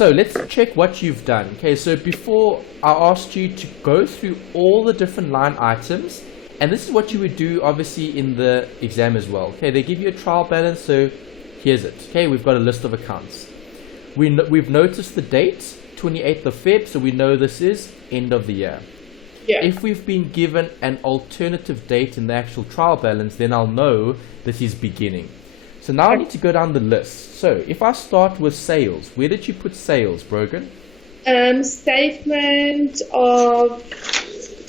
So let's check what you've done. Okay, so before I asked you to go through all the different line items, and this is what you would do obviously in the exam as well. Okay, they give you a trial balance, so here's it. Okay, we've got a list of accounts. We've noticed the date, 28th of Feb, so we know this is end of the year. Yeah. If we've been given an alternative date in the actual trial balance, then I'll know this is beginning. So now I need to go down the list. So if I start with sales, where did you put sales, Brogan? Statement of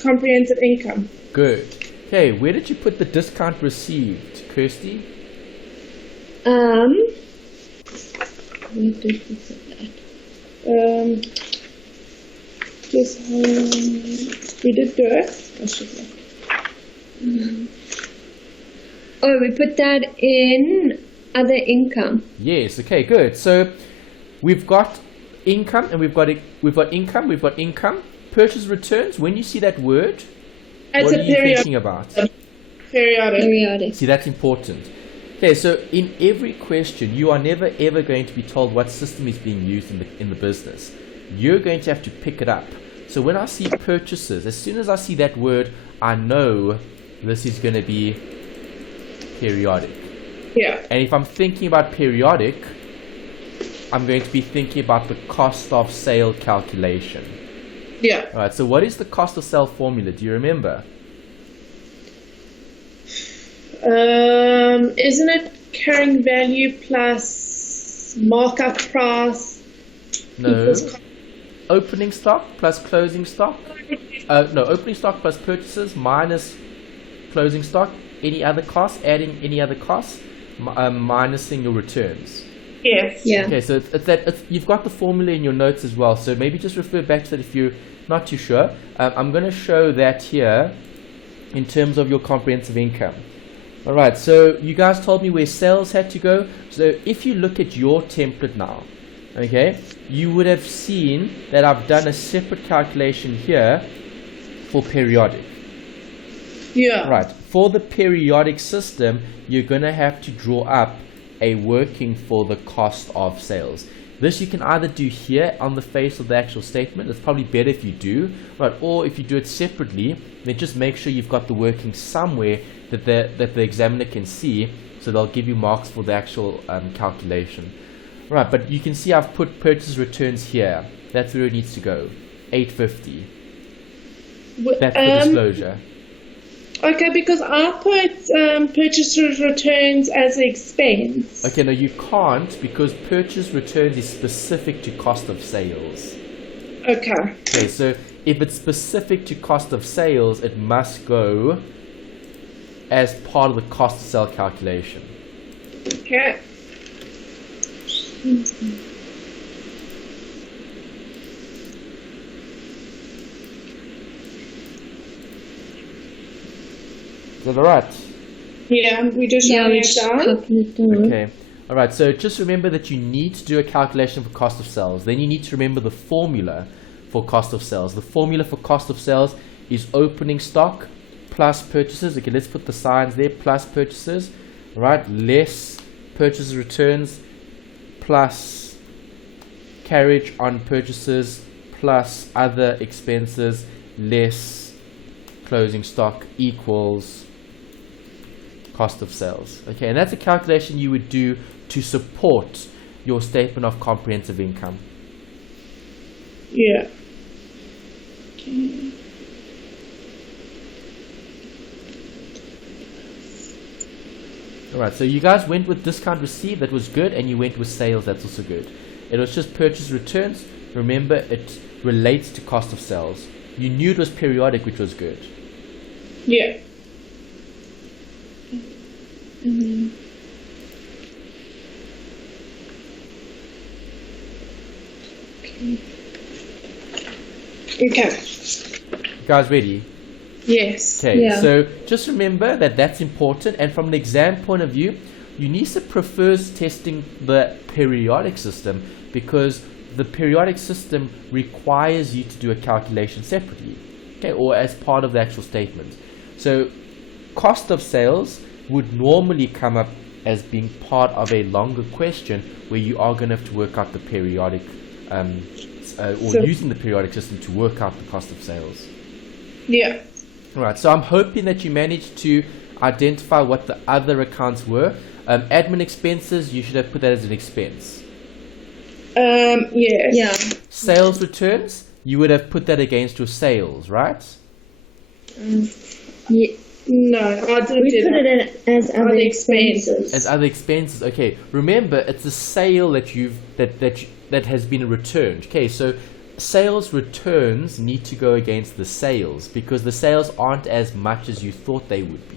comprehensive income. Good. Okay, where did you put the discount received, Kirsty? Where did we put that? We did do it. I should have. Oh, we put that in other income. Yes. Okay. Good. So we've got income, and we've got income. We've got income. Purchase returns. When you see that word, what are you thinking about? Periodic. See, that's important. Okay. So in every question, you are never ever going to be told what system is being used in the business. You're going to have to pick it up. So when I see purchases, as soon as I see that word, I know this is going to be periodic. Yeah. And if I'm thinking about periodic, I'm going to be thinking about the cost of sale calculation. Yeah. All right, so what is the cost of sale formula? Do you remember? Isn't it carrying value plus markup price? No. Opening stock plus closing stock? No, opening stock plus purchases minus closing stock. Any other costs, adding any other costs, minusing your returns. Yes. Yeah. Okay, so you've got the formula in your notes as well, so maybe just refer back to that if you're not too sure. I'm going to show that here in terms of your comprehensive income. Alright, so you guys told me where sales had to go. So if you look at your template now, okay, you would have seen that I've done a separate calculation here for periodic. Yeah. Right. For the periodic system, you're going to have to draw up a working for the cost of sales. This you can either do here on the face of the actual statement. It's probably better if you do, right? Or if you do it separately, then just make sure you've got the working somewhere that the examiner can see, so they'll give you marks for the actual calculation. Right, but you can see I've put purchase returns here. That's where it needs to go. 850. That's the disclosure. Okay, because I put purchase returns as an expense. Okay, no, you can't, because purchase returns is specific to cost of sales. Okay. Okay, so if it's specific to cost of sales, it must go as part of the cost of sale calculation. Okay. Is that alright? Yeah, we just write it down. Okay. Alright, so just remember that you need to do a calculation for cost of sales. Then you need to remember the formula for cost of sales. The formula for cost of sales is opening stock plus purchases. Okay, let's put the signs there. Plus purchases, right? Less purchase returns plus carriage on purchases plus other expenses less closing stock equals cost of sales. Okay, and that's a calculation you would do to support your statement of comprehensive income. Yeah. Alright, so you guys went with discount received, that was good, and you went with sales, that's also good. It was just purchase returns. Remember, it relates to cost of sales. You knew it was periodic, which was good. Yeah. Okay. You guys ready? Yes. Okay, Yeah. so just remember that that's important, and from an exam point of view, UNISA prefers testing the periodic system because the periodic system requires you to do a calculation separately, okay, or as part of the actual statement. So cost of sales would normally come up as being part of a longer question where you are going to have to work out the periodic or using the periodic system to work out the cost of sales. Yeah. All right, so I'm hoping that you managed to identify what the other accounts were. Admin expenses, you should have put that as an expense. Yes. Yeah. Sales returns, you would have put that against your sales, right? Yeah. No, I didn't We do put that. it as other expenses. As other expenses. Okay, remember it's a sale that has been returned. Okay, so sales returns need to go against the sales because the sales aren't as much as you thought they would be.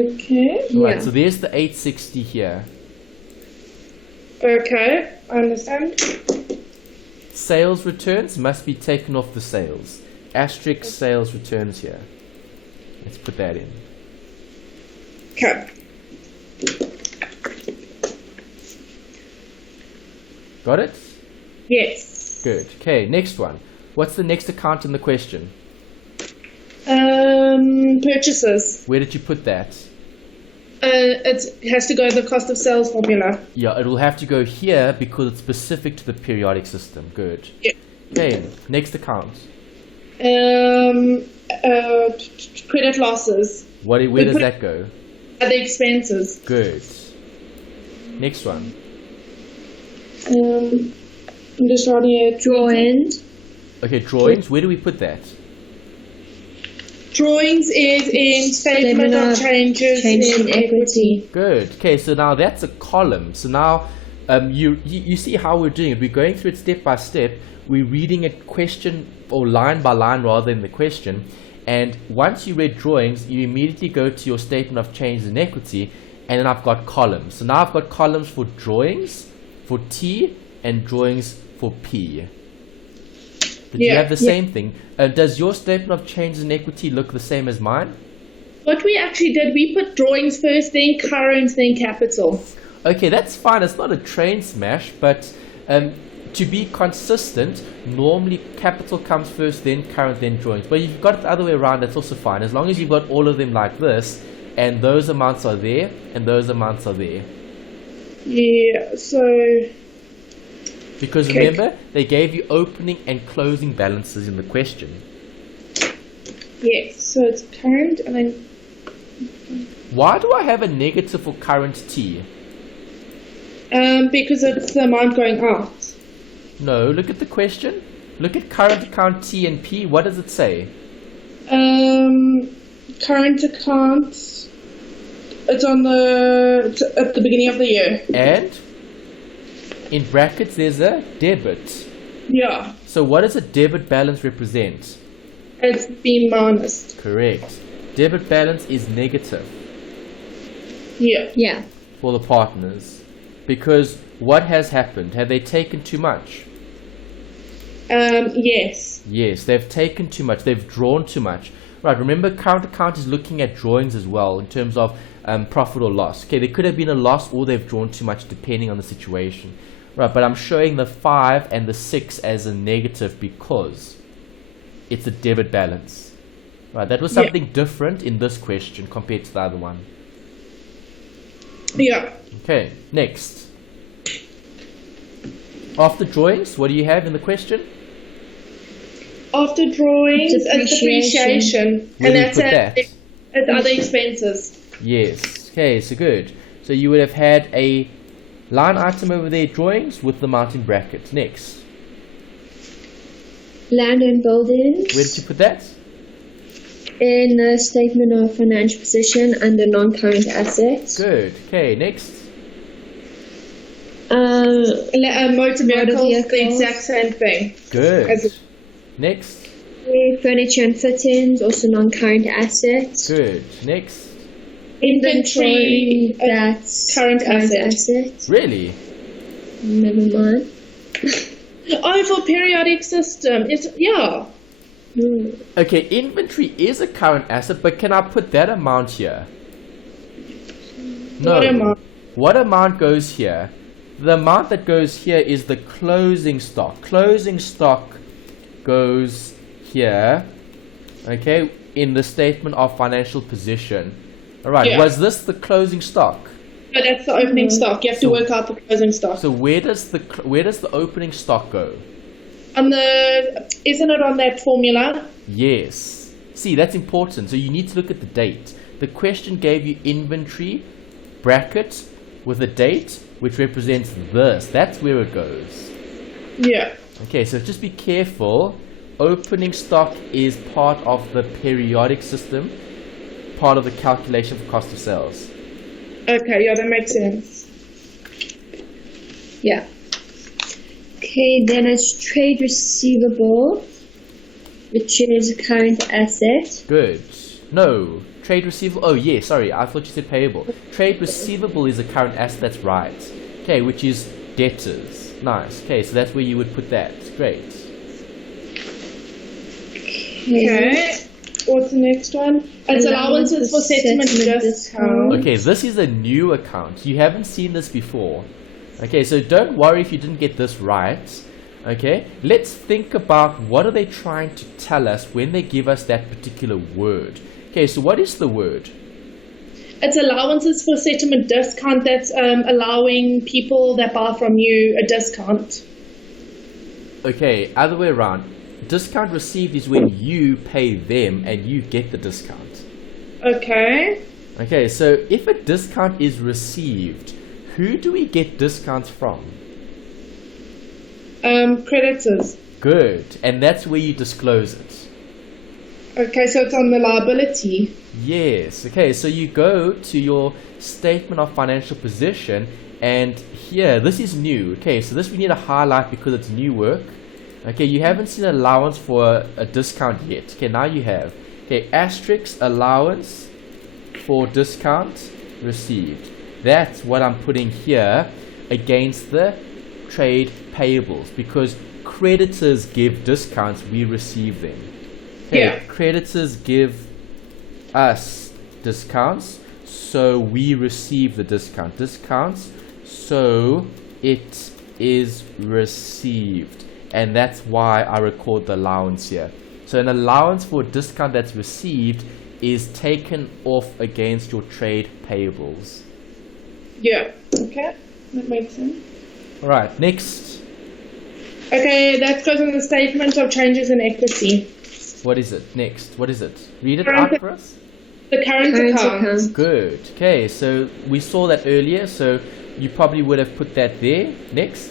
Okay. Right, Yeah. so there's the 860 here. Okay, I understand. Sales returns must be taken off the sales. Asterisk sales returns here. Let's put that in. Okay. Got it? Yes. Good. Okay, next one. What's the next account in the question? Purchases. Where did you put that? It has to go in the cost of sales formula. Yeah, it will have to go here because it's specific to the periodic system. Good. Yeah. Okay, next account. Credit losses. Where does that go? Other expenses. Good. Next one. I'm just writing it. Drawings. Okay, drawings. Where do we put that? Drawings is in statement of changes in equity. Good. Okay, so now that's a column. So now you see how we're doing it. We're going through it step by step. We're reading a question or line by line rather than the question. And once you read drawings, you immediately go to your statement of changes in equity. And then I've got columns. So now I've got columns for drawings, for T, and drawings for P. Did you have the same thing? Does your statement of changes in equity look the same as mine? What we actually did, we put drawings first, then current, then capital. Okay, that's fine. It's not a train smash, but to be consistent, normally capital comes first, then current, then drawings. But if you've got it the other way around, that's also fine. As long as you've got all of them like this, and those amounts are there, and those amounts are there. Yeah, so... Because remember, they gave you opening and closing balances in the question. Yes, so it's current, and then... Why do I have a negative for current T? Because it's the amount going out. No, look at the question. Look at current account T and P. What does it say? Current account, it's on at the beginning of the year. And in brackets there's a debit. Yeah, So what does a debit balance represent? it's B minus. Correct. Debit balance is negative Yeah. Yeah. for the partners. Because what has happened? Have they taken too much? Yes. Yes, they've taken too much. They've drawn too much. Right, remember current account is looking at drawings as well in terms of profit or loss. Okay, there could have been a loss or they've drawn too much depending on the situation. Right, but I'm showing the 5 and the 6 as a negative because it's a debit balance. Right, that was something different in this question compared to the other one. Yeah. Okay, next. After drawings, what do you have in the question? After drawings, it's depreciation. Where And do we that's put that? at other expenses. Yes. Okay, so good. So you would have had a line item over there, drawings, with the amount in brackets. Next. Land and buildings. Where did you put that? In the statement of financial position under non-current assets. Good. Okay, next. Motor vehicles, the vehicles. exact same thing. Good. As Next. Furniture and fittings, also non-current assets. Good. Next. inventory, That's current asset. assets. Really? Never mind. Oh, for periodic system. It's, yeah. Okay, inventory is a current asset, but can I put that amount here? No. What amount? What amount goes here? The amount that goes here is the closing stock. Closing stock goes here, okay, in the statement of financial position. Alright, Yeah. was this the closing stock? No, that's the opening stock. You have to work out the closing stock. So where does the opening stock go? Isn't it on that formula? Yes. See, that's important. So you need to look at the date. The question gave you inventory bracket with a date which represents this. That's where it goes. Yeah. Okay, so just be careful. Opening stock is part of the periodic system, part of the calculation for cost of sales. Okay, yeah, that makes sense. Yeah. Okay, then it's trade receivable, which is a current asset. Good. No, trade receivable. Oh, yeah, sorry, I thought you said payable. Trade receivable is a current asset, that's right. Okay, which is debtors. Nice. Okay, so that's where you would put that. Great. Okay. What's the next one? It's allowances for settlement discount. Okay, this is a new account. You haven't seen this before. Okay, so don't worry if you didn't get this right. Okay, let's think about what are they trying to tell us when they give us that particular word. Okay, so what is the word? It's allowances for settlement discount. That's allowing people that buy from you a discount. Okay, other way around. Discount received is when you pay them and you get the discount. Okay. Okay, so if a discount is received, who do we get discounts from? Creditors. Good, and that's where you disclose it. Okay, so it's on the liability. Yes, okay, so you go to your statement of financial position, and here, this is new. Okay, so this we need to highlight because it's new work. Okay, you haven't seen allowance for a discount yet. Okay, now you have. Okay, asterisk allowance for discount received. That's what I'm putting here against the trade payables, because creditors give discounts, we receive them. Okay, Yeah. creditors give us discounts, so we receive the discount. Discounts, so it is received. And that's why I record the allowance here. So an allowance for a discount that's received is taken off against your trade payables. Yeah. Okay, that makes sense. Alright, next. Okay, that goes on the statement of changes in equity. What is it? Next. What is it? Read it Current- out for us. The current account. Good. Okay, so we saw that earlier, so you probably would have put that there. Next.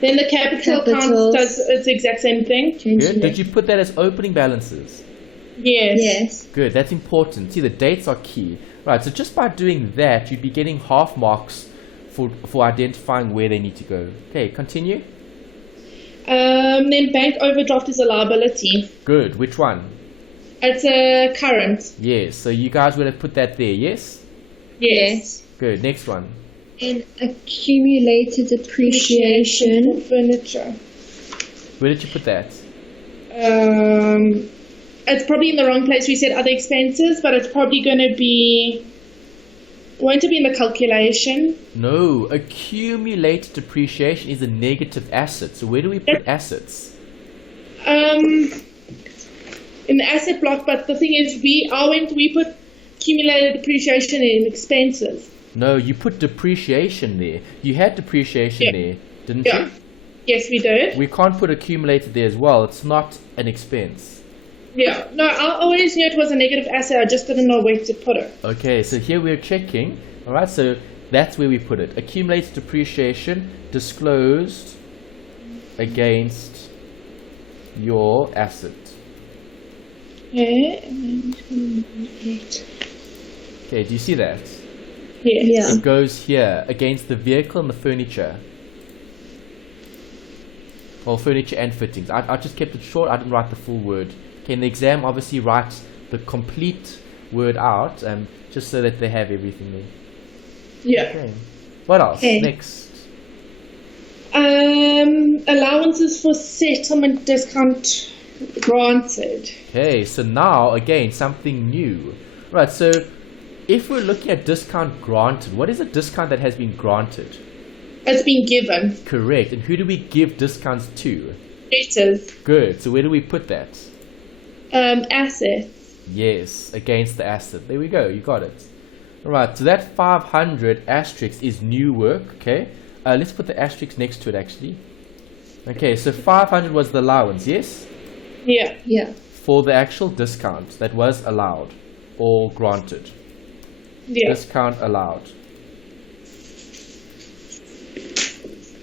Then the capital account Capitals. does it's the exact same thing. Good. Did you put that as opening balances? Yes. Yes. Good, that's important. See, the dates are key. Right, so just by doing that, you'd be getting half marks for identifying where they need to go. Okay, continue. Then bank overdraft is a liability. Good, which one? It's a current. Yes, so you guys would have put that there, yes? Yes. Good, next one. And accumulated depreciation. For furniture. Where did you put that? It's probably in the wrong place. We said other expenses, but it's probably going to be. Won't it be in the calculation? No, accumulated depreciation is a negative asset. So where do we put assets? In the asset block, but the thing is, we put accumulated depreciation in expenses. No, you put depreciation there. You had depreciation there, didn't Yeah. you? Yes, we did. We can't put accumulated there as well. It's not an expense. Yeah. No, I always knew it was a negative asset. I just didn't know where to put it. Okay, so here we're checking. Alright, so that's where we put it. Accumulated depreciation disclosed against your asset. Okay. Okay, do you see that? Yes. Yeah. It goes here against the vehicle and the furniture. Well, furniture and fittings. I just kept it short. I didn't write the full word. Okay, in the exam, obviously write the complete word out, just so that they have everything there. Yeah. Okay. What else? Okay. Next. Allowances for settlement discount granted. Okay, so now again something new. Right, so if we're looking at discount granted, what is a discount that has been granted? It's been given. Correct. And who do we give discounts to? Debtors. Good. So where do we put that? Assets. Yes, against the asset. There we go. You got it. Right, so that 500 asterisk is new work, okay? Let's put the asterisk next to it actually. Okay, so 500 was the allowance, yes? Yeah. Yeah. For the actual discount that was allowed or granted. Yeah. Discount allowed.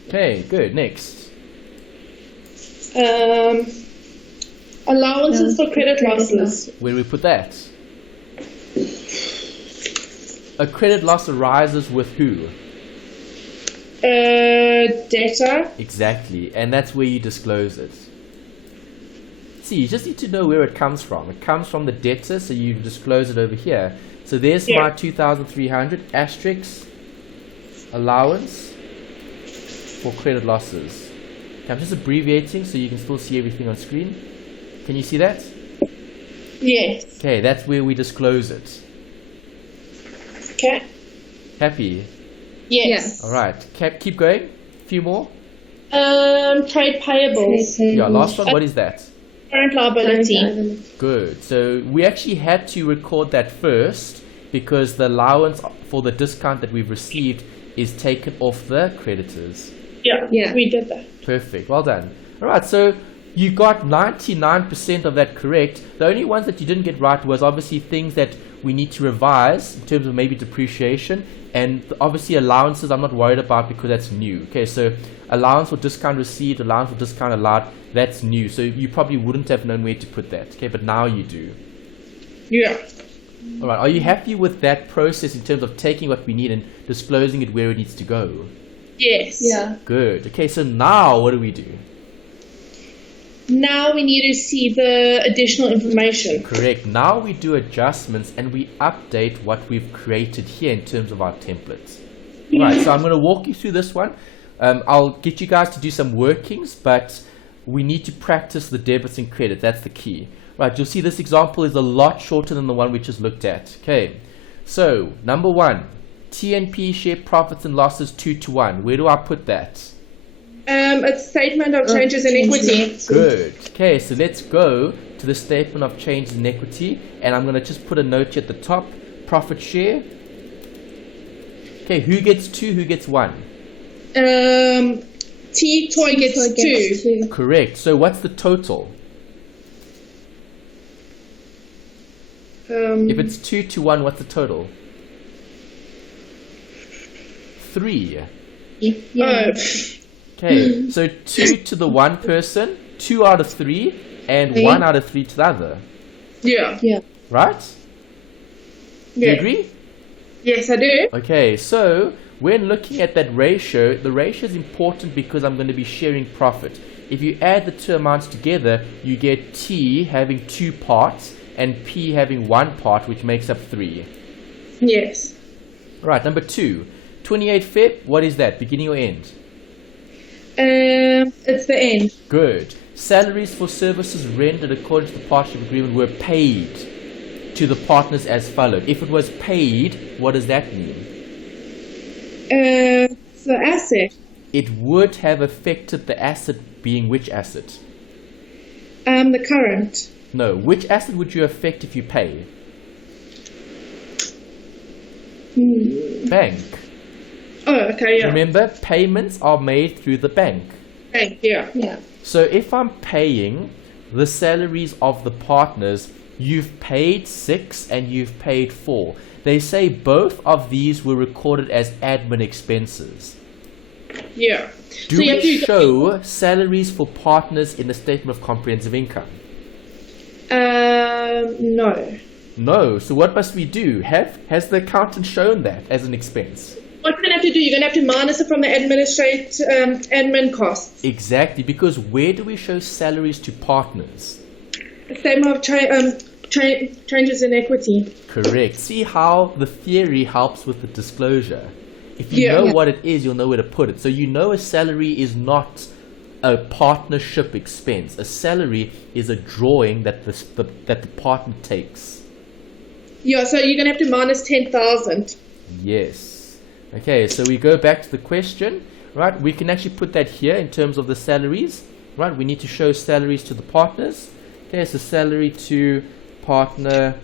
Okay, good. Next. Allowances for credit losses. Where do we put that? A credit loss arises with who? Data. Exactly, and that's where you disclose it. See, you just need to know where it comes from. It comes from the debtor, so you disclose it over here. So there's my 2,300 asterisk allowance for credit losses. Okay, I'm just abbreviating so you can still see everything on screen. Can you see that? Yes. Okay, that's where we disclose it. Okay. Happy? Yes. Alright, keep going. A few more. Trade payables. Yeah, last one, what is that? Current liability. Good. So we actually had to record that first because the allowance for the discount that we've received is taken off the creditors. Yeah, we did that. Perfect. Well done. Alright, so you got 99% of that correct. The only ones that you didn't get right was obviously things that we need to revise in terms of maybe depreciation, and obviously allowances I'm not worried about because that's new. Okay, so allowance for discount received, allowance for discount allowed, that's new. So you probably wouldn't have known where to put that. Okay, but now you do. Yeah. Alright, are you happy with that process in terms of taking what we need and disclosing it where it needs to go? Yes. Yeah. Good. Okay, so now what do we do? Now we need to see the additional information. Correct. Now we do adjustments and we update what we've created here in terms of our templates. Right, so I'm going to walk you through this one. I'll get you guys to do some workings, but we need to practice the debits and credits. That's the key. Right, you'll see this example is a lot shorter than the one we just looked at. Okay, so number one, TNP share profits and losses 2-to-1. Where do I put that? A statement of changes in equity. Good. Okay, so let's go to the statement of changes in equity, and I'm going to just put a note here at the top. Profit share. Okay, who gets 2? Who gets 1? Toy gets 2. Correct. So what's the total? If it's 2-to-1, what's the total? 3. Yeah. Okay, so 2 to the one person, 2 out of 3, and 1 out of 3 to the other. Yeah. Yeah. Right? Do you agree? Yes, I do. Okay, so when looking at that ratio, the ratio is important because I'm going to be sharing profit. If you add the two amounts together, you get T having 2 parts and P having 1 part, which makes up 3. Yes. Right, number 2. 28 Feb, what is that? Beginning or end? It's the end. Good. Salaries for services rendered according to the partnership agreement were paid to the partners as followed. If it was paid, what does that mean? It's the asset. It would have affected the asset being which asset? The current. No, which asset would you affect if you pay? Bank. Oh, okay, yeah. Remember, payments are made through the bank. Bank, yeah. Yeah. So if I'm paying the salaries of the partners, you've paid 6 and you've paid 4. They say both of these were recorded as admin expenses. Yeah. Do So you have we to show salaries for partners in the statement of comprehensive income? No. No. So what must we do? Has the accountant shown that as an expense? What you're going to have to do, you're going to have to minus it from the admin costs. Exactly, because where do we show salaries to partners? Statement of changes in equity. Correct. See how the theory helps with the disclosure. If you know what it is, you'll know where to put it. So you know a salary is not a partnership expense. A salary is a drawing that the partner takes. Yeah, so you're going to have to minus 10,000. Yes. Okay, so we go back to the question, right? We can actually put that here in terms of the salaries, right? We need to show salaries to the partners. Okay, so salary to partner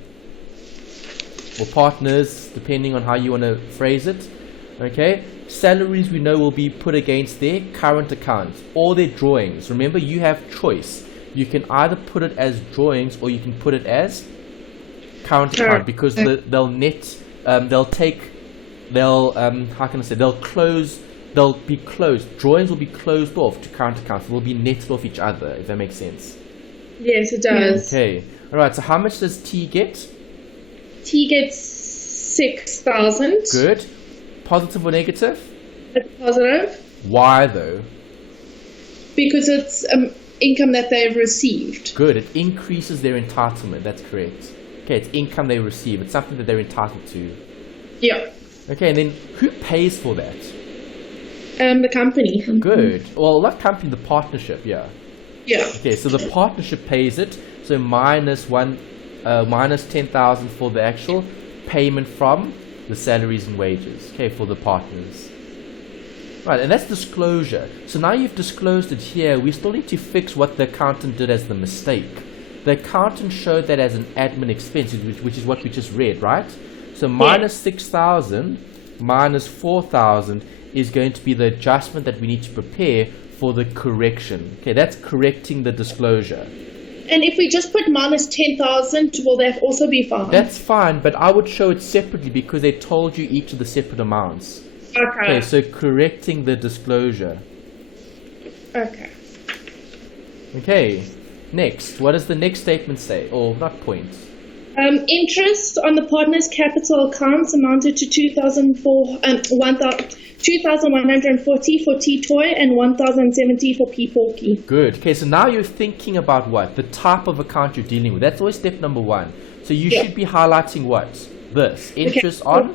or partners, depending on how you want to phrase it. Okay, salaries we know will be put against their current accounts or their drawings. Remember, you have choice. You can either put it as drawings or you can put it as current account, because they'll net, they'll be closed. Drawings will be closed off to current accounts. They'll be netted off each other, if that makes sense. Yes, it does. Okay. All right. So how much does T get? T gets 6,000. Good. Positive or negative? It's positive Why though? because it's income that they've received. Good. It increases their entitlement. That's correct. Okay. It's income they receive. It's something that they're entitled to. Yeah. Okay. And then who pays for that? The company. Good. Well, not company, the partnership. Yeah. Yeah. Okay. So the partnership pays it. So minus 10,000 for the actual payment from the salaries and wages, okay, for the partners. Right, and that's disclosure. So now you've disclosed it here. We still need to fix what the accountant did as the mistake. The accountant showed that as an admin expense, which is what we just read, right? So minus 6,000 minus 4,000 is going to be the adjustment that we need to prepare for the correction. Okay, that's correcting the disclosure. And if we just put minus 10,000, will that also be fine? That's fine, but I would show it separately because they told you each of the separate amounts. Okay. Okay, so correcting the disclosure. Okay. Okay, next. What does the next statement say? Or not point. Interest on the partner's capital accounts amounted to 2,140 for T-Toy and 1,070 for P-Porky. Good. Okay, so now you're thinking about what? The type of account you're dealing with. That's always step number one. So you should be highlighting what? This. Interest on?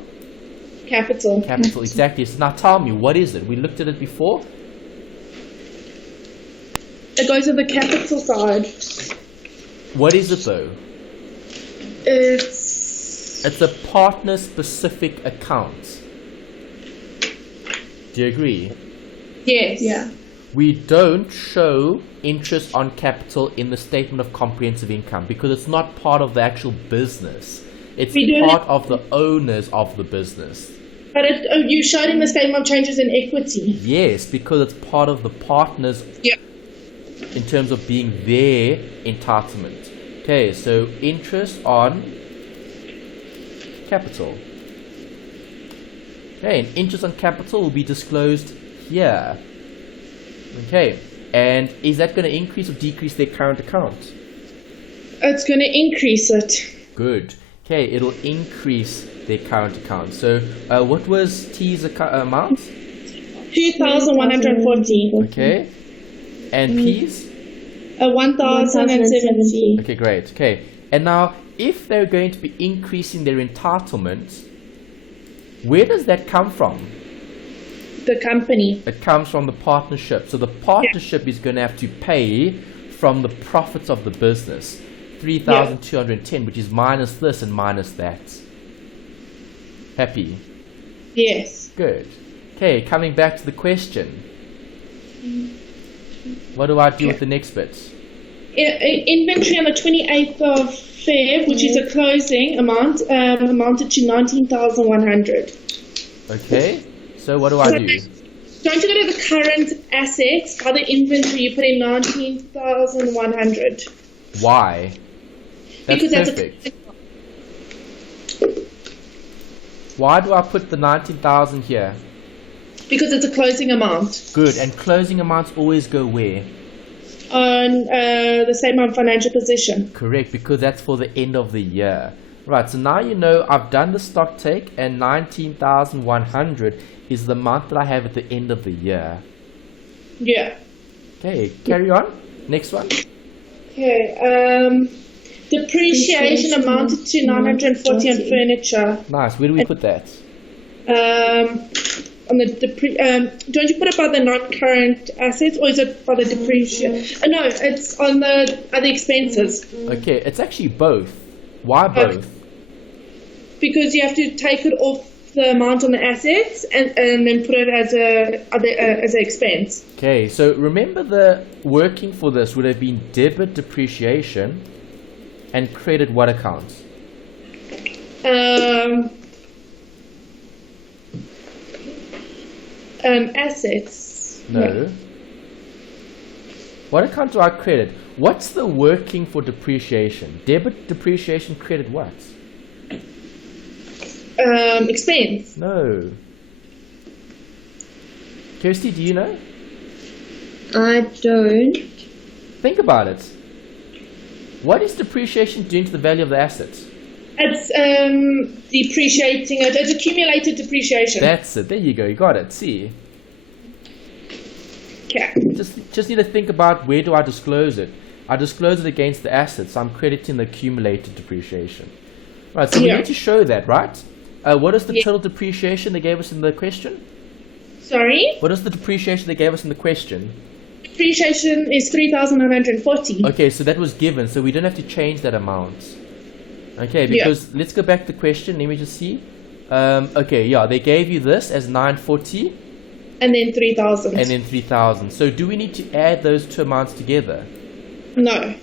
Capital. Capital, exactly. So now tell me, what is it? We looked at it before. It goes to the capital side. What is it though? It's a partner-specific account. Do you agree? Yes. Yeah. We don't show interest on capital in the statement of comprehensive income because it's not part of the actual business. It's part of the owners of the business. But you showed in the statement of changes in equity. Yes, because it's part of the partners in terms of being their entitlement. Okay, so interest on capital. Okay, and interest on capital will be disclosed here. Okay, and is that going to increase or decrease their current account? It's going to increase it. Good. Okay, it'll increase their current account. So, what was T's amount? 2,140. Okay, and P's? 1,070. Okay, great. Okay, and now if they're going to be increasing their entitlement, where does that come from? The company. It comes from the partnership. So the partnership is going to have to pay from the profits of the business, 3,210, which is minus this and minus that. Happy? Yes. Good. Okay, coming back to the question. What do I do with the next bit? Inventory on the 28th of Feb, which is a closing amount, amounted to 19,100. Okay, so what do I do? Don't you go to the current assets, other inventory, you put in 19,100. Why? That's Because perfect. Why do I put the 19,000 here? Because it's a closing amount. Good, and closing amounts always go where? On the statement of financial position. Correct, because that's for the end of the year. Right, so now you know I've done the stock take and 19,100 is the amount that I have at the end of the year. Yeah. Okay, carry on. Next one. Okay. Depreciation amounted to 940 on furniture. Nice, where do we put that? On the don't you put it by the non-current assets, or is it by the depreciation? No, it's on the other expenses. Okay, it's actually both. Why both? Because you have to take it off the amount on the assets and then put it as an expense. Okay, so remember the working for this would have been debit depreciation and credit what account? Assets. No. What account do I credit? What's the working for depreciation? Debit depreciation, credit what? Expense. No. Kirsty, do you know? I don't. Think about it. What is depreciation doing to the value of the assets? It's depreciating it. It's accumulated depreciation. That's it. There you go. You got it. See? Okay. Just need to think about where do I disclose it. I disclose it against the assets. So I'm crediting the accumulated depreciation. Right, so we need to show that, right? What is the total depreciation they gave us in the question? Sorry? What is the depreciation they gave us in the question? Depreciation is 3,940. Okay, so that was given, so we don't have to change that amount. Okay, because let's go back to the question. Let me just see. Okay, yeah, they gave you this as 940. And then 3,000. And then 3,000. So do we need to add those two amounts together? No,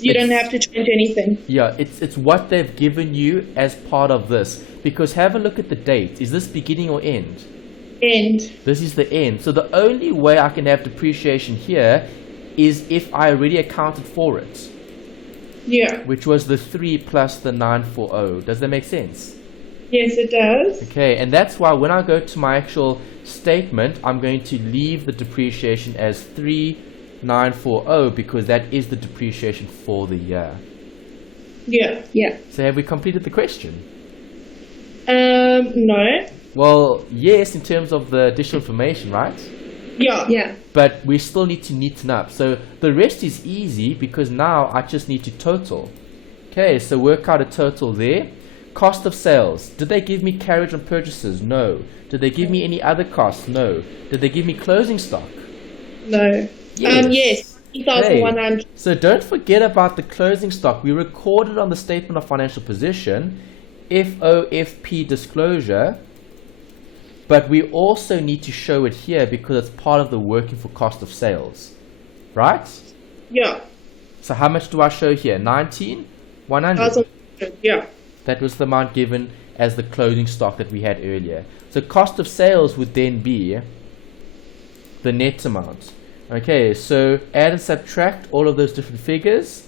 you don't have to change anything. Yeah, it's what they've given you as part of this. Because have a look at the date. Is this beginning or end? End. This is the end. So the only way I can have depreciation here is if I already accounted for it. Yeah. Which was the 3 plus the 940. Does that make sense? Yes, it does. Okay, and that's why when I go to my actual statement, I'm going to leave the depreciation as 3,940 because that is the depreciation for the year. Yeah. Yeah. So have we completed the question? No. Well, yes, in terms of the additional information, right? Yeah. Yeah. But we still need to neaten up. So the rest is easy because now I just need to total. Okay, so work out a total there. Cost of sales. Did they give me carriage on purchases? No. Did they give me any other costs? No. Did they give me closing stock? No. Yes. 3,100. Okay. So don't forget about the closing stock. We recorded on the statement of financial position, FOFP disclosure, but we also need to show it here because it's part of the working for cost of sales. Right? Yeah. So how much do I show here? 19,100. 1,100. Yeah. That was the amount given as the closing stock that we had earlier. So cost of sales would then be the net amount. Okay, so add and subtract all of those different figures.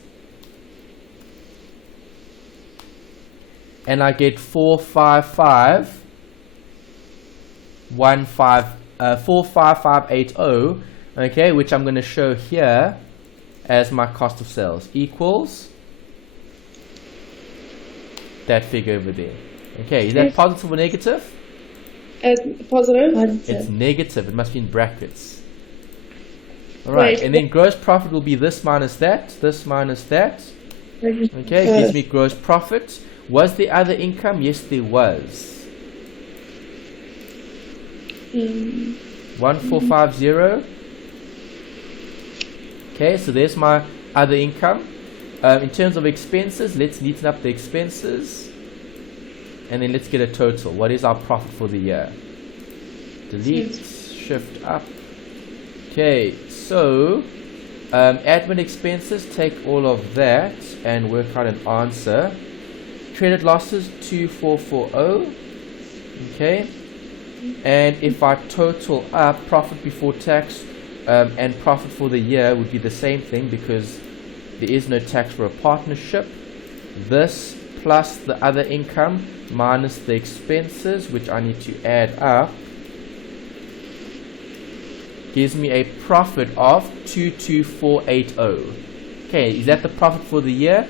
And I get 455,580, okay, which I'm going to show here as my cost of sales equals that figure over there. Okay, is that positive or negative? Positive. It's negative. It must be in brackets. Alright, and then gross profit will be this minus that, this minus that. Okay, gives me gross profit. Was there other income? Yes, there was. 1450. Okay, so there's my other income. In terms of expenses, let's neaten up the expenses. And then let's get a total. What is our profit for the year? Delete, shift up. Okay, so admin expenses, take all of that and work out an answer. Credit losses 2440. Okay, and if I total up profit before tax and profit for the year would be the same thing because there is no tax for a partnership. This plus the other income minus the expenses, which I need to add up, gives me a profit of 22480. Okay, is that the profit for the year?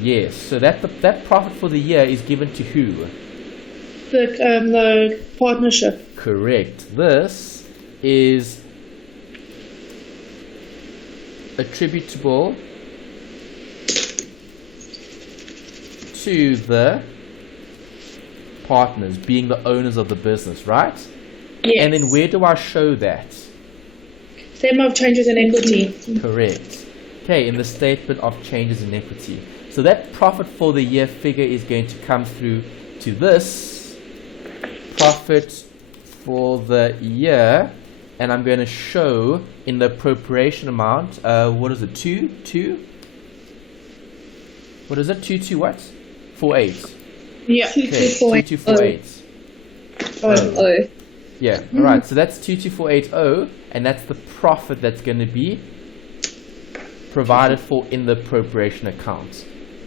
Yes. So that profit for the year is given to who? The partnership. Correct. This is attributable to the partners being the owners of the business, right? Yes. And then where do I show that? Statement of changes in equity. Correct. Okay, in the statement of changes in equity. So that profit for the year figure is going to come through to this profit for the year, and I'm going to show in the appropriation amount, what is it, 2? What is it, 2 what? 48. Yeah. Okay, 22480. 2248. Yeah, alright, so that's 22480, and that's the profit that's going to be provided for in the appropriation account.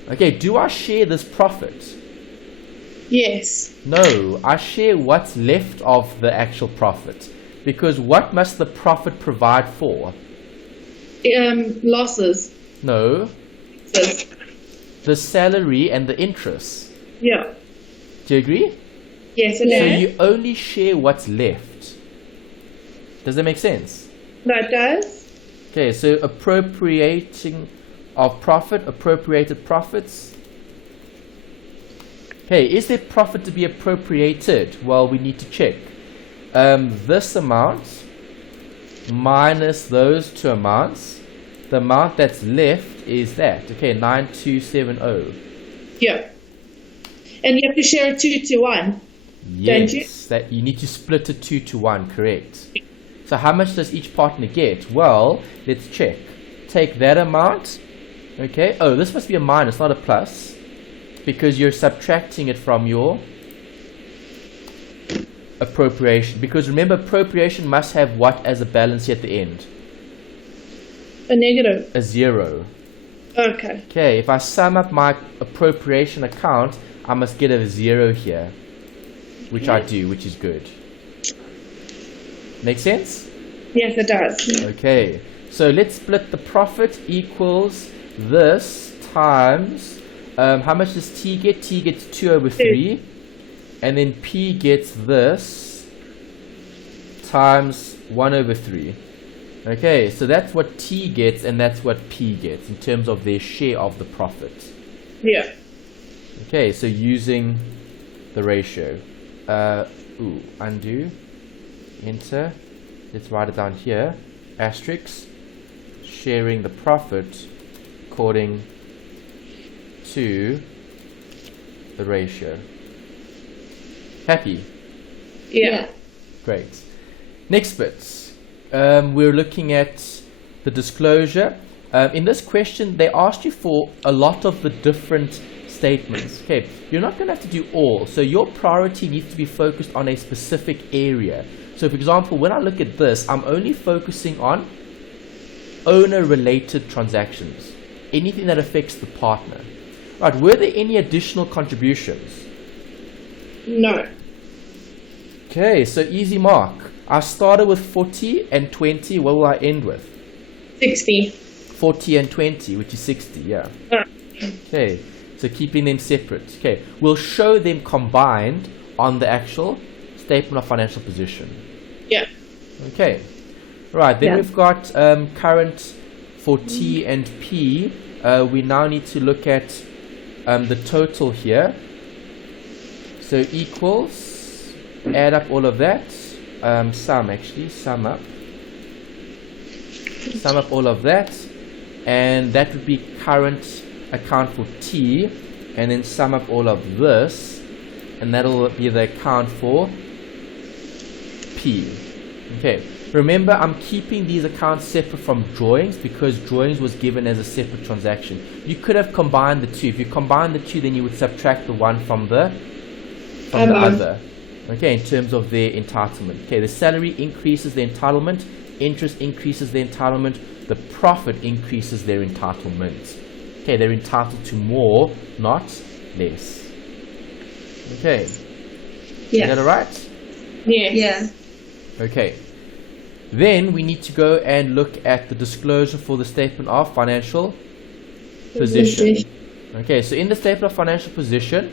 Okay, do I share this profit? Yes. No, I share what's left of the actual profit. Because what must the profit provide for? Losses. No, Yes. the salary and the interest. Yeah. Do you agree? Yes, it So is. you only share what's left. Does that make sense? That does. Okay, so appropriating of profit, appropriated profits. Okay, is there profit to be appropriated? Well, we need to check. This amount minus those two amounts, the amount that's left is that. Okay, 9270. Yeah. And you have to share 2 to 1. Don't you? Yes, that you need to split it 2 to 1, correct. So how much does each partner get? Well, let's check. Take that amount. Okay. Oh, this must be a minus, not a plus, because you're subtracting it from your appropriation. Because remember, appropriation must have what as a balance here at the end? A negative. A 0. Okay. Okay, if I sum up my appropriation account, I must get a 0 here, which I do, which is good. Make sense? Yes, it does. Okay, so let's split the profit equals this times, how much does T get? T gets 2 over 3, and then P gets this times 1 over 3. Okay, so that's what T gets and that's what P gets in terms of their share of the profit. Yeah. Okay, so using the ratio. Undo, enter. Let's write it down here. Asterisk, sharing the profit according to the ratio. Happy? Yeah. Great. Next bit. We're looking at the disclosure. In this question, they asked you for a lot of the different statements. Okay, you're not going to have to do all. So your priority needs to be focused on a specific area. So for example, when I look at this, I'm only focusing on owner-related transactions. Anything that affects the partner. Right, were there any additional contributions? No. Okay, so easy mark. I started with 40 and 20. What will I end with? 60. 40 and 20, which is 60, yeah. Okay, so keeping them separate. Okay, we'll show them combined on the actual statement of financial position. Yeah. Okay, right, then Yeah. we've got current for T and P. We now need to look at the total here. So equals, add up all of that. Sum up all of that, and that would be current account for T, and then sum up all of this, and that'll be the account for P. Okay, remember I'm keeping these accounts separate from drawings because drawings was given as a separate transaction. You could have combined the two. If you combine the two, then you would subtract the one from the other. Okay, in terms of their entitlement. Okay, the salary increases the entitlement, interest increases the entitlement, the profit increases their entitlement. Okay, they're entitled to more, not less. Okay, Yeah. is that alright? Yes. Yeah. Okay, then we need to go and look at the disclosure for the statement of financial position. Okay, so in the statement of financial position,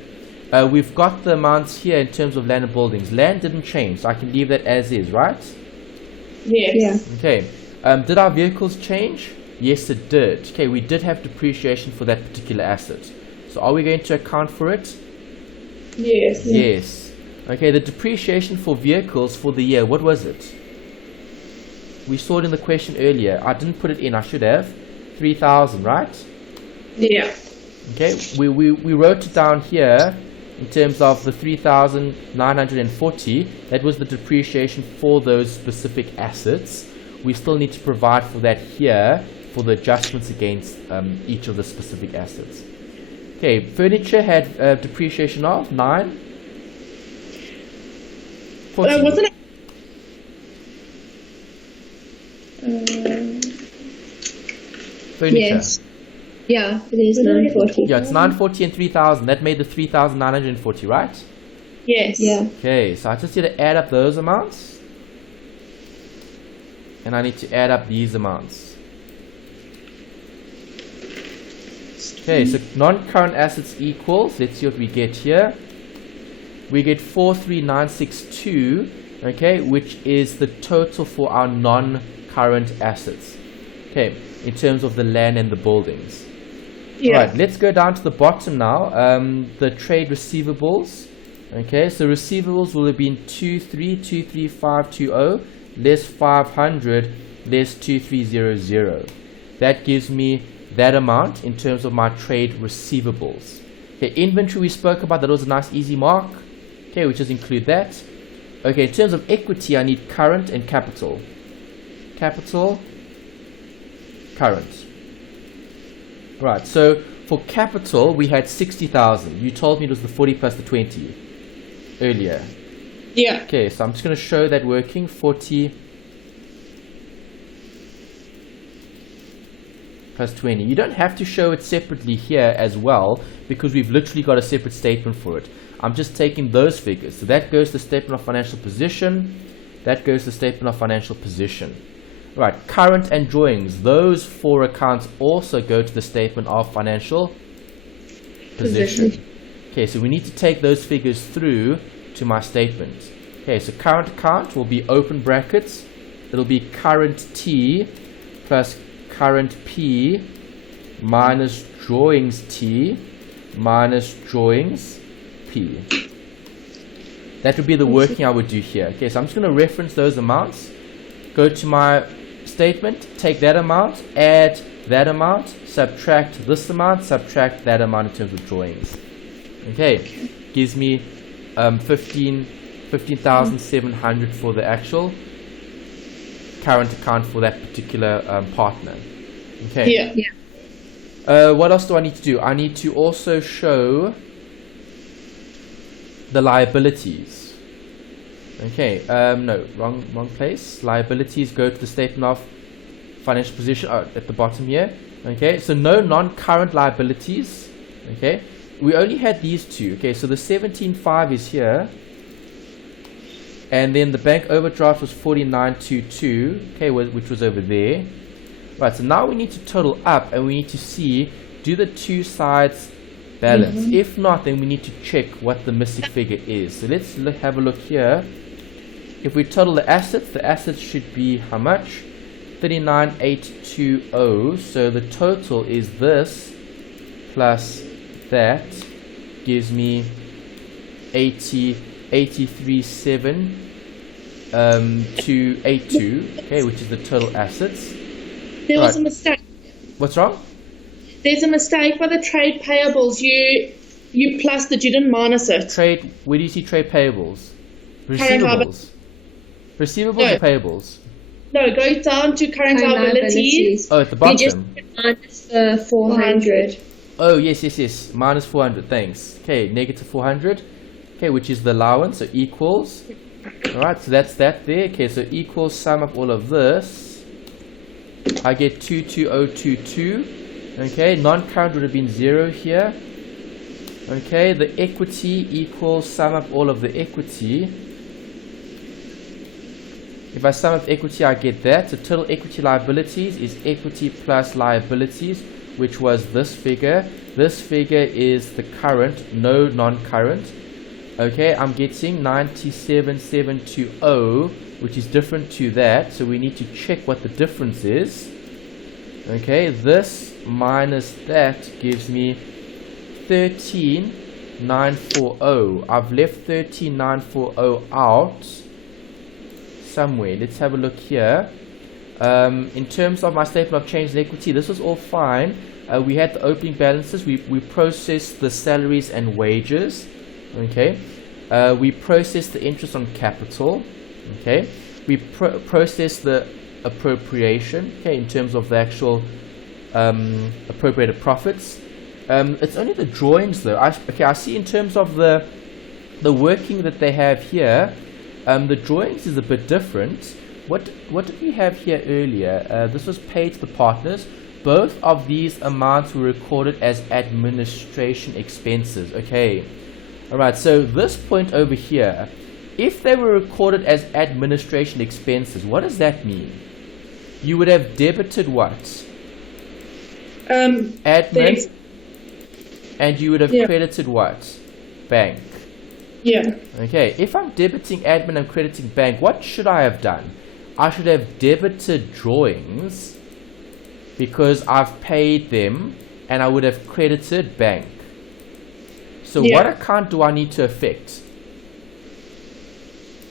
we've got the amounts here in terms of land and buildings. Land didn't change, so I can leave that as is, right? Yes. Yeah. Okay. Did our vehicles change? Yes, it did. Okay, we did have depreciation for that particular asset. So are we going to account for it? Yes. Yes. Okay, the depreciation for vehicles for the year, what was it? We saw it in the question earlier. I didn't put it in, I should have. 3,000, right? Yeah. Okay, we wrote it down here in terms of the 3,940. That was the depreciation for those specific assets. We still need to provide for that here for the adjustments against each of the specific assets. Okay, furniture had depreciation of 9. 14. Wasn't it? Furniture. Yes. Yeah, it is 940. Yeah, it's 940 and 3000. That made the 3940, right? Yes. Yeah. Okay, so I just need to add up those amounts. And I need to add up these amounts. Okay, so non-current assets equals, let's see what we get here. We get 43962, okay, which is the total for our non-current assets. Okay, in terms of the land and the buildings. Yeah. Right, let's go down to the bottom now. The trade receivables. Okay, so receivables will have been 23,23520 less 500 less 2300. That gives me that amount in terms of my trade receivables. Okay, inventory we spoke about, that was a nice easy mark. Okay, we just include that. Okay, in terms of equity, I need current and capital. Capital, current. Right, so for capital, we had 60,000. You told me it was the 40 plus the 20 earlier. Yeah. Okay, so I'm just going to show that working. 40 plus 20. You don't have to show it separately here as well, because we've literally got a separate statement for it. I'm just taking those figures. So that goes to the statement of financial position. That goes to the statement of financial position. Right, current and drawings. Those 4 accounts also go to the statement of financial position. Okay, so we need to take those figures through to my statement. Okay, so current account will be open brackets. It'll be current T plus current P minus drawings T minus drawings P. That would be the working I would do here. Okay, so I'm just going to reference those amounts. Go to my statement, take that amount, add that amount, subtract this amount, subtract that amount in terms of drawings. Okay, gives me 15,700 for the actual current account for that particular partner. Okay. Yeah. What else do I need to do? I need to also show the liabilities. Okay, no, wrong place. Liabilities go to the statement of financial position at the bottom here. Okay, so no non-current liabilities. Okay, we only had these two. Okay, so the 17.5 is here, and then the bank overdraft was 49.22. Okay, which was over there. Right, so now we need to total up, and we need to see, do the two sides balance? If not, then we need to check what the missing figure is. So let's have a look here. If we total the assets should be how much? 39,820. So the total is this plus that gives me 83,782. Okay, which is the total assets. There was a mistake. What's wrong? There's a mistake by the trade payables. You plussed it, you didn't minus it. Trade. Where do you see trade payables? Current Receivables. Receivables No. or payables? No, go down to current liabilities. Oh, at the You bottom. just minus the 400. Oh, yes. Minus 400. Thanks. Okay, negative 400. Okay, which is the allowance. So equals. Alright, so that's that there. Okay, so equals sum of all of this. I get 22022. Okay, non-current would have been 0 here. Okay, the equity equals sum of all of the equity. If I sum up equity, I get that. So total equity liabilities is equity plus liabilities, which was this figure. This figure is the current, no non-current. Okay, I'm getting 97,720, which is different to that. So we need to check what the difference is. Okay, this minus that gives me 13,940. I've left 13,940 out somewhere. Let's have a look here. In terms of my statement of change in equity, this was all fine. We had the opening balances. We processed the salaries and wages. Okay. We processed the interest on capital. Okay. We processed the appropriation. Okay, in terms of the actual appropriated profits. It's only the drawings though. I see in terms of the working that they have here, the drawings is a bit different. What did we have here earlier? This was paid to the partners. Both of these amounts were recorded as administration expenses. Okay. Alright, so this point over here, if they were recorded as administration expenses, what does that mean? You would have debited what? Admin. And you would have credited what? Bank. Yeah. Okay, if I'm debiting admin and crediting bank, what should I have done? I should have debited drawings because I've paid them, and I would have credited bank. So what account do I need to affect?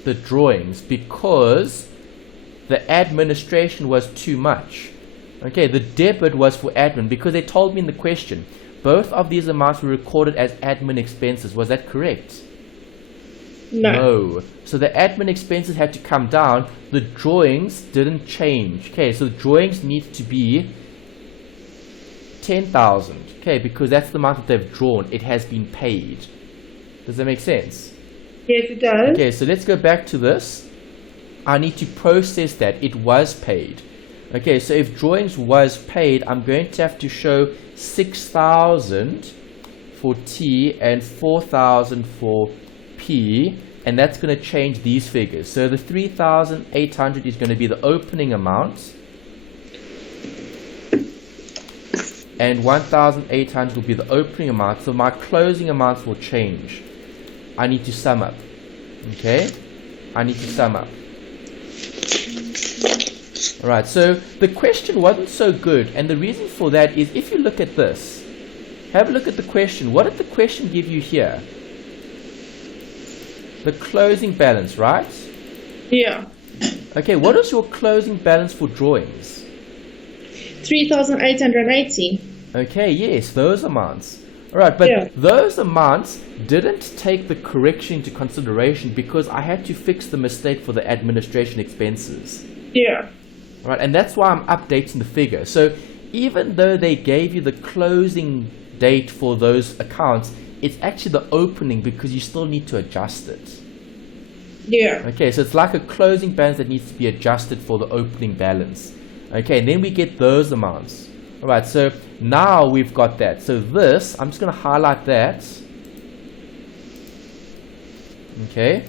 The drawings, because the administration was too much. Okay, the debit was for admin because they told me in the question both of these amounts were recorded as admin expenses. Was that correct? No. So the admin expenses had to come down. The drawings didn't change. Okay, so the drawings need to be 10,000. Okay, because that's the amount that they've drawn. It has been paid. Does that make sense? Yes, it does. Okay, so let's go back to this. I need to process that. It was paid. Okay, so if drawings was paid, I'm going to have to show 6,000 for T and 4,000 for P, and that's going to change these figures. So the 3,800 is going to be the opening amount, and 1,800 will be the opening amount. So my closing amounts will change. I need to sum up. Okay, I need to sum up. Alright, so the question wasn't so good, and the reason for that is if you look at this, have a look at the question. What did the question give you here? The closing balance, right? Yeah. Okay, what is your closing balance for drawings? 3,880. Okay, yes, those amounts. Alright, but those amounts didn't take the correction into consideration because I had to fix the mistake for the administration expenses. Yeah. Right, and that's why I'm updating the figure. So even though they gave you the closing date for those accounts, it's actually the opening because you still need to adjust it. Yeah. Okay, so it's like a closing balance that needs to be adjusted for the opening balance. Okay, and then we get those amounts. Alright, so now we've got that. So this, I'm just going to highlight that. Okay.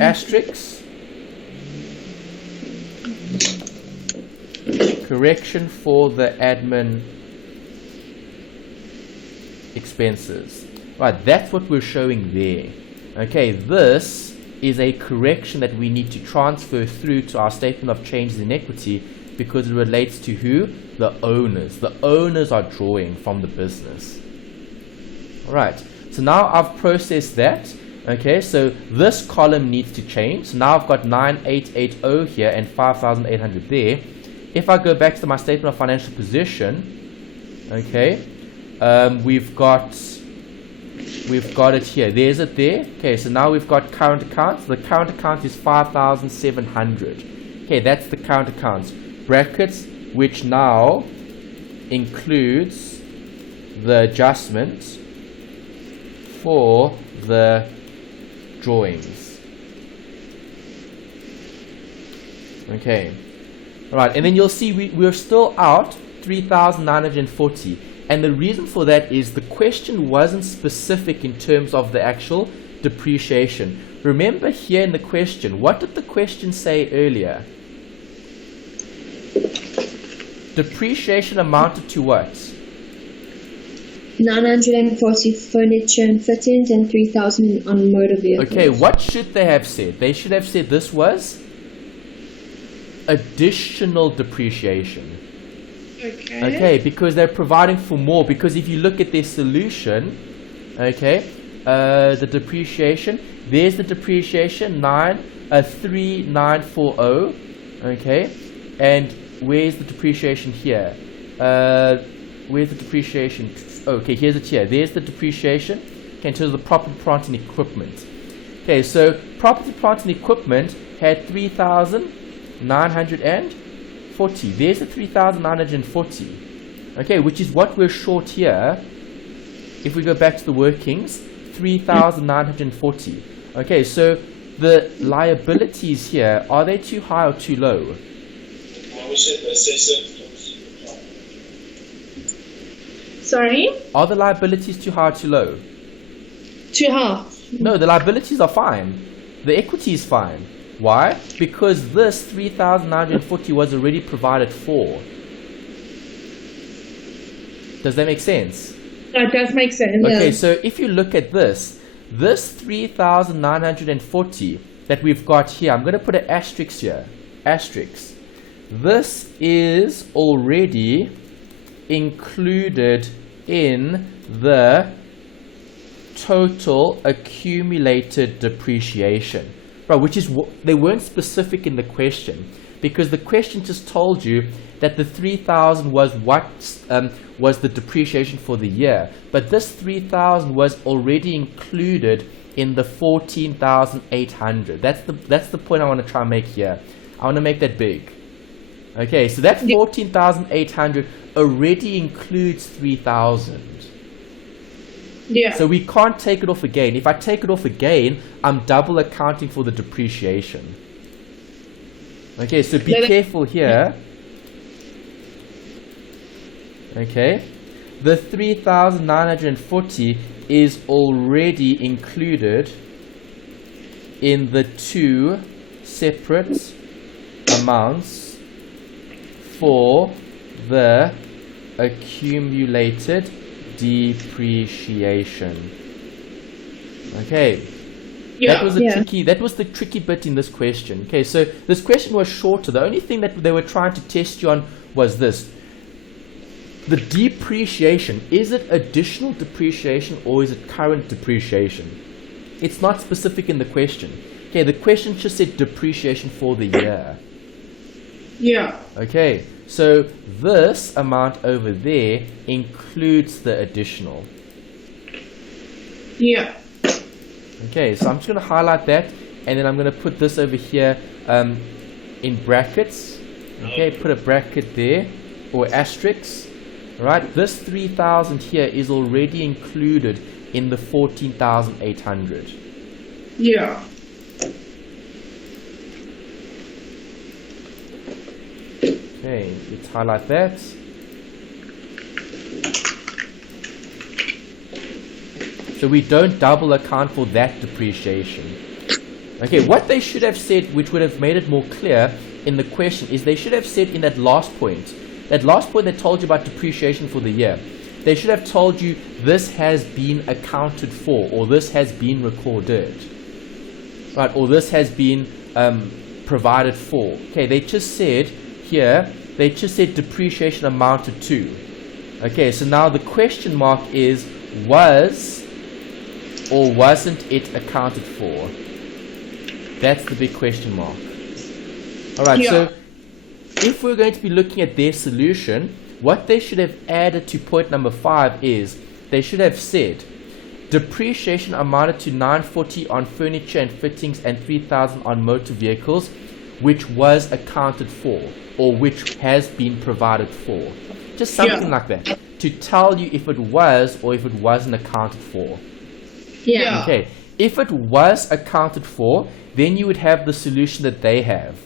Asterisk. Correction for the admin expenses. Right, that's what we're showing there. Okay, this is a correction that we need to transfer through to our statement of changes in equity because it relates to who? The owners. The owners are drawing from the business. Alright, so now I've processed that. Okay, so this column needs to change. So now I've got 9880 here and 5,800 there. If I go back to my statement of financial position, okay, we've got it here. There's it there. Okay, so now we've got current accounts. The current account is 5,700. Okay, that's the current accounts. Brackets, which now includes the adjustment for the drawings. Okay. Alright, and then you'll see we're still out 3,940, and the reason for that is the question wasn't specific in terms of the actual depreciation. Remember here in the question, what did the question say earlier? Depreciation amounted to what? 940 furniture and fittings and 3,000 on motor vehicles. Okay, what should they have said? They should have said this was additional depreciation. Okay, because they're providing for more. Because if you look at their solution, okay, the depreciation, there's the depreciation 3940. Okay, and where's the depreciation here? Where's the depreciation? Okay, here's it here. There's the depreciation. Okay, in terms of the property, plant, and equipment. Okay, so property, plant, and equipment had 3,940. There's the 3,940. Okay, which is what we're short here. If we go back to the workings, 3,940. Okay, so the liabilities here, are they too high or too low? Sorry? Are the liabilities too high or too low? Too high. No, the liabilities are fine. The equity is fine. Why? Because this 3,940 was already provided for. Does that make sense? That does make sense. Okay, Yeah. so if you look at this 3,940 that we've got here, I'm going to put an asterisk here. Asterisk. This is already included in the total accumulated depreciation. Right, which is they weren't specific in the question, because the question just told you that the 3,000 was what was the depreciation for the year, but this 3,000 was already included in the 14,800. That's the point I want to try and make here. I want to make that big. Okay, so that 14,800 already includes 3,000. Yeah. So we can't take it off again. If I take it off again, I'm double accounting for the depreciation. Okay, so be careful here. Okay, the 3,940 is already included in the two separate amounts for the accumulated depreciation. Okay, that was the tricky bit in this question. Okay, so this question was shorter. The only thing that they were trying to test you on was this: the depreciation. Is it additional depreciation or is it current depreciation? It's not specific in the question. Okay, the question just said depreciation for the year. Yeah. Okay, so this amount over there includes the additional. Yeah. Okay, so I'm just going to highlight that, and then I'm going to put this over here in brackets. Okay, put a bracket there, or asterisk. Right, this 3,000 here is already included in the 14,800. Yeah. Okay, let's highlight that. So we don't double account for that depreciation. Okay, what they should have said, which would have made it more clear in the question, is they should have said in that last point they told you about depreciation for the year, they should have told you this has been accounted for, or this has been recorded, right, or this has been provided for. Okay, they just said here, they just said depreciation amounted to. Okay, so now the question mark is, was or wasn't it accounted for? That's the big question mark. Alright, so if we're going to be looking at their solution, what they should have added to point number 5 is, they should have said depreciation amounted to 940 on furniture and fittings and 3,000 on motor vehicles, which was accounted for, or which has been provided for. Just something like that, to tell you if it was or if it wasn't accounted for. Yeah. Okay, if it was accounted for, then you would have the solution that they have.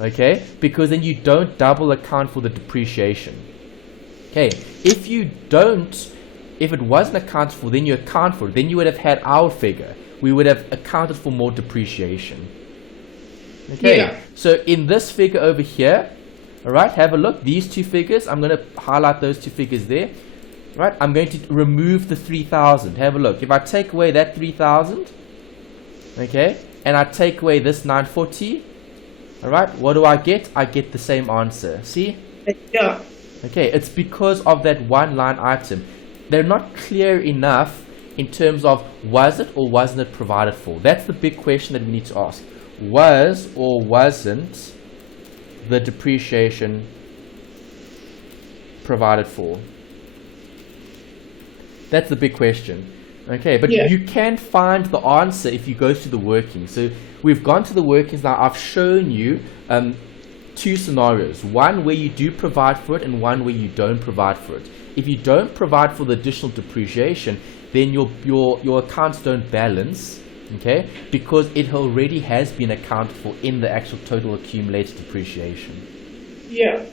Okay, because then you don't double account for the depreciation. Okay, if it wasn't accounted for, then you account for it. Then you would have had our figure. We would have accounted for more depreciation. Okay, so in this figure over here, alright, have a look. These two figures, I'm going to highlight those two figures there. Right, I'm going to remove the 3,000. Have a look. If I take away that 3,000, okay, and I take away this 940, alright, what do I get? I get the same answer. See? Yeah. Okay, it's because of that one line item. They're not clear enough in terms of was it or wasn't it provided for. That's the big question that we need to ask. Was or wasn't the depreciation provided for? That's the big question. Okay, but you can find the answer if you go through the workings. So we've gone to the workings now. I've shown you two scenarios, one where you do provide for it and one where you don't provide for it. If you don't provide for the additional depreciation, then your accounts don't balance, okay, because it already has been accounted for in the actual total accumulated depreciation. Yeah.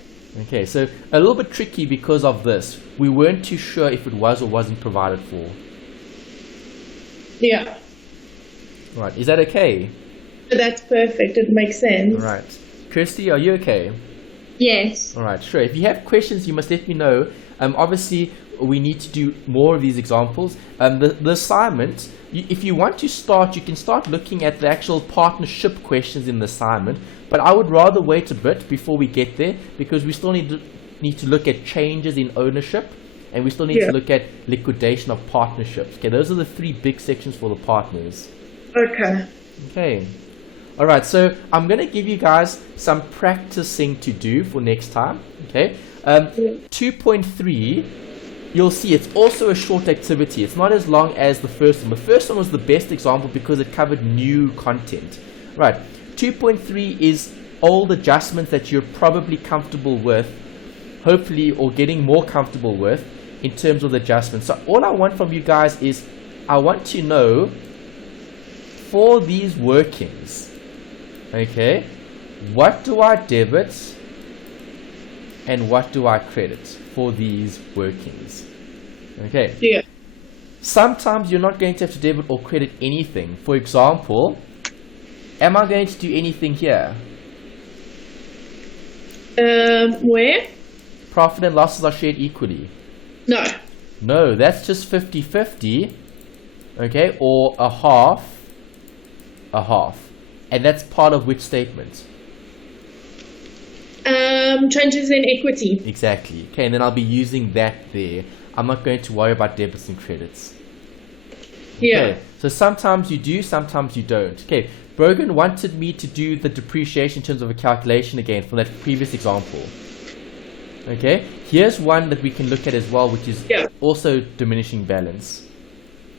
Okay, so a little bit tricky because of this. We weren't too sure if it was or wasn't provided for. Yeah. Right, is that okay? That's perfect. It makes sense. All right. Kirsty, are you okay? Yes. All right, sure. If you have questions, you must let me know. Obviously, we need to do more of these examples. The assignment, if you want to start, you can start looking at the actual partnership questions in the assignment, but I would rather wait a bit before we get there, because we still need to look at changes in ownership, and we still need to look at liquidation of partnerships. Okay, those are the three big sections for the partners. Okay. Okay. All right, so I'm going to give you guys some practicing to do for next time. Okay. 2.3, you'll see it's also a short activity. It's not as long as the first one. The first one was the best example because it covered new content. Right. 2.3 is old adjustments that you're probably comfortable with, hopefully, or getting more comfortable with in terms of the adjustments. So all I want from you guys is I want to know for these workings, okay, what do I debit and what do I credit for these workings? Okay. Yeah. Sometimes you're not going to have to debit or credit anything. For example, am I going to do anything here? Where? Profit and losses are shared equally. No. No, that's just 50-50, okay, or a half. And that's part of which statement? Changes in equity. Exactly. Okay, and then I'll be using that there. I'm not going to worry about debits and credits. Yeah. Okay, so sometimes you do, sometimes you don't. Okay, Brogan wanted me to do the depreciation in terms of a calculation again from that previous example. Okay, here's one that we can look at as well, which is also diminishing balance.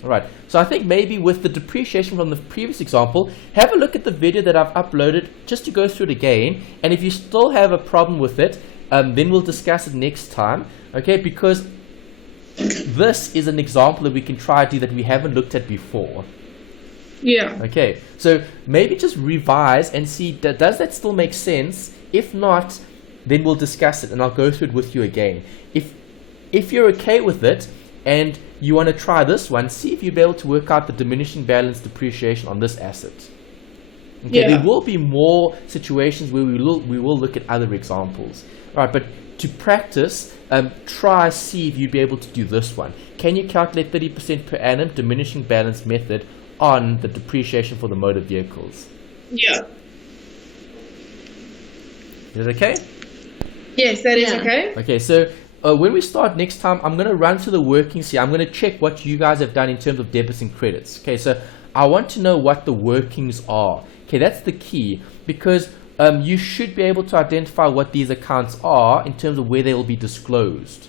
Alright, so I think maybe with the depreciation from the previous example, have a look at the video that I've uploaded just to go through it again, and if you still have a problem with it, then we'll discuss it next time, okay, because this is an example that we can try to do that we haven't looked at before. Yeah. Okay, so maybe just revise and see, does that still make sense? If not, then we'll discuss it and I'll go through it with you again. If you're okay with it, and you want to try this one, see if you'll be able to work out the diminishing balance depreciation on this asset. Okay, Yeah. there will be more situations where we will look at other examples. All right, but to practice, try see if you'd be able to do this one. Can you calculate 30% per annum diminishing balance method on the depreciation for the motor vehicles? Yeah. Is it okay? Yes, that is okay. Okay, so when we start next time, I'm going to run through the workings here. I'm going to check what you guys have done in terms of debits and credits. Okay, so I want to know what the workings are. Okay, that's the key, because you should be able to identify what these accounts are in terms of where they will be disclosed.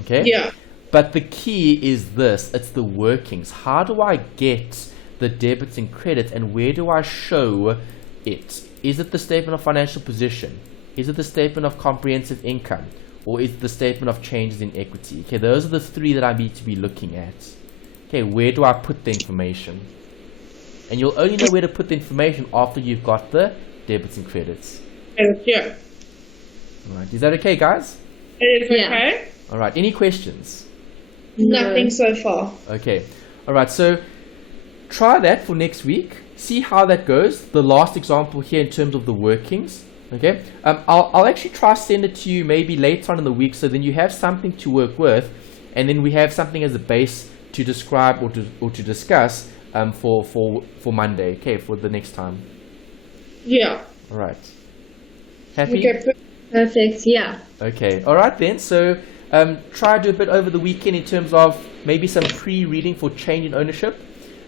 Okay? Yeah. But the key is this, it's the workings. How do I get the debits and credits, and where do I show it? Is it the statement of financial position? Is it the statement of comprehensive income? Or is it the statement of changes in equity? Okay, those are the three that I need to be looking at. Okay, where do I put the information? And you'll only know where to put the information after you've got the debits and credits. Yeah. Alright, is that okay, guys? It is Yeah. okay. Alright, any questions? Nothing so far. Okay, alright, so try that for next week. See how that goes. The last example here in terms of the workings. Okay, I'll actually try send it to you maybe later on in the week, so then you have something to work with, and then we have something as a base to describe or to discuss for Monday. Okay, for the next time. Yeah. All right. Happy? Okay. Perfect. Yeah. Okay. All right then. So try to do a bit over the weekend in terms of maybe some pre-reading for change in ownership.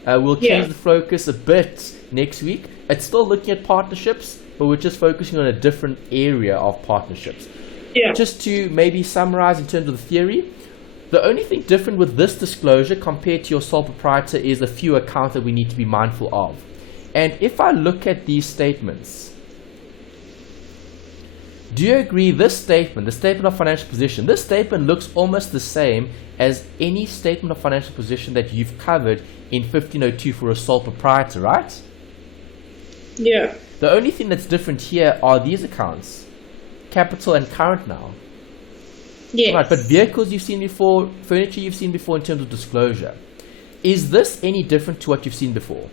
We'll change the focus a bit next week. It's still looking at partnerships, but we're just focusing on a different area of partnerships. Yeah. Just to maybe summarize in terms of the theory, the only thing different with this disclosure compared to your sole proprietor is a few accounts that we need to be mindful of. And if I look at these statements, Do you agree this statement, the statement of financial position, this statement looks almost the same as any statement of financial position that you've covered in 1502 for a sole proprietor, right? Yeah. The only thing that's different here are these accounts, capital and current now. Yes. Right, but vehicles you've seen before, furniture you've seen before in terms of disclosure. Is this any different to what you've seen before?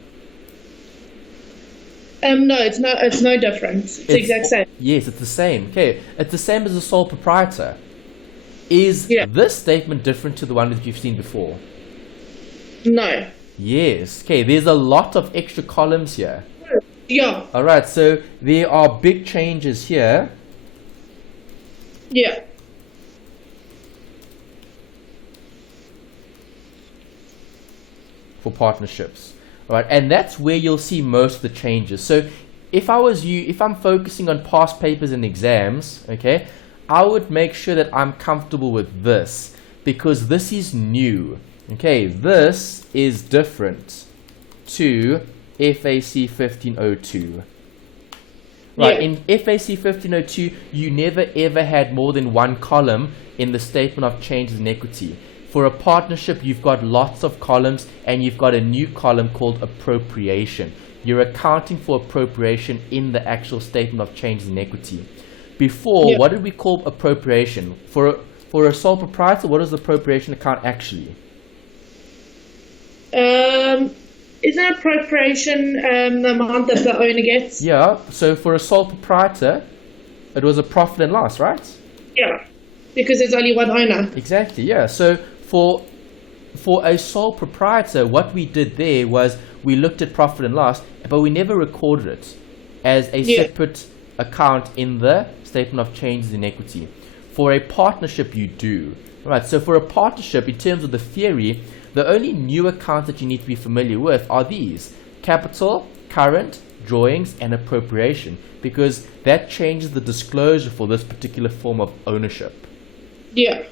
No, it's no different. It's the exact same. Yes, it's the same. Okay, it's the same as a sole proprietor. Is this statement different to the one that you've seen before? No. Yes. Okay, there's a lot of extra columns here. Yeah. All right, so there are big changes here. Yeah. For partnerships. All right, and that's where you'll see most of the changes. So if I was you, if I'm focusing on past papers and exams, okay, I would make sure that I'm comfortable with this because this is new. Okay, this is different to FAC 1502. Right, in FAC 1502, you never ever had more than one column in the statement of changes in equity. For a partnership, you've got lots of columns and you've got a new column called appropriation. You're accounting for appropriation in the actual statement of changes in equity. Before, what did we call appropriation? For a sole proprietor, what is the appropriation account actually? Isn't appropriation the amount that the owner gets? Yeah, so for a sole proprietor, it was a profit and loss, right? Yeah, because there's only one owner. Exactly, yeah. So for a sole proprietor, what we did there was we looked at profit and loss, but we never recorded it as a separate account in the statement of changes in equity. For a partnership, you do. Right, so for a partnership, in terms of the theory, the only new accounts that you need to be familiar with are these: capital, current, drawings, and appropriation, because that changes the disclosure for this particular form of ownership. Yeah.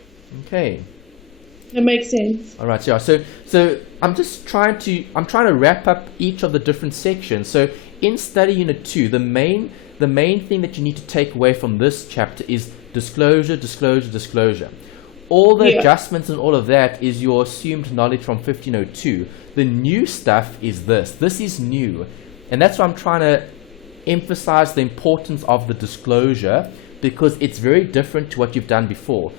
Okay. That makes sense. All right, yeah. So I'm trying to wrap up each of the different sections. So in study unit 2, the main thing that you need to take away from this chapter is disclosure, disclosure, disclosure. All the adjustments and all of that is your assumed knowledge from 1502. The new stuff is this. This is new. And that's why I'm trying to emphasize the importance of the disclosure, because it's very different to what you've done before.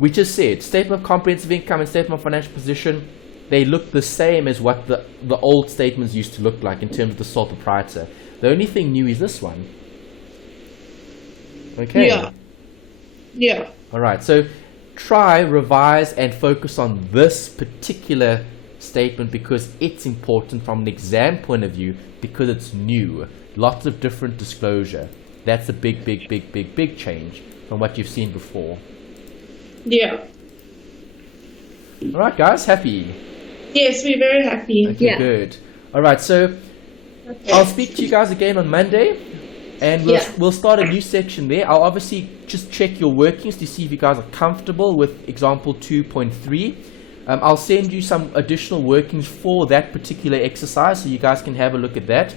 We just said statement of comprehensive income and statement of financial position, they look the same as what the old statements used to look like in terms of the sole proprietor. The only thing new is this one. Okay. Yeah. Yeah. All right. So try, revise, and focus on this particular statement because it's important from an exam point of view, because it's new. Lots of different disclosure. That's a big, big, big, big, big change from what you've seen before. Yeah. All right, guys, happy? Yes, we're very happy. Okay, good. All right, so I'll speak to you guys again on Monday. And we'll start a new section there. I'll obviously just check your workings to see if you guys are comfortable with example 2.3. I'll send you some additional workings for that particular exercise so you guys can have a look at that.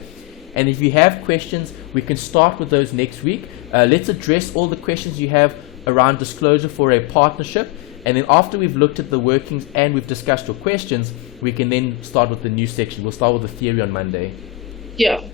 And if you have questions, we can start with those next week. Let's address all the questions you have around disclosure for a partnership. And then after we've looked at the workings and we've discussed your questions, we can then start with the new section. We'll start with the theory on Monday. Yeah.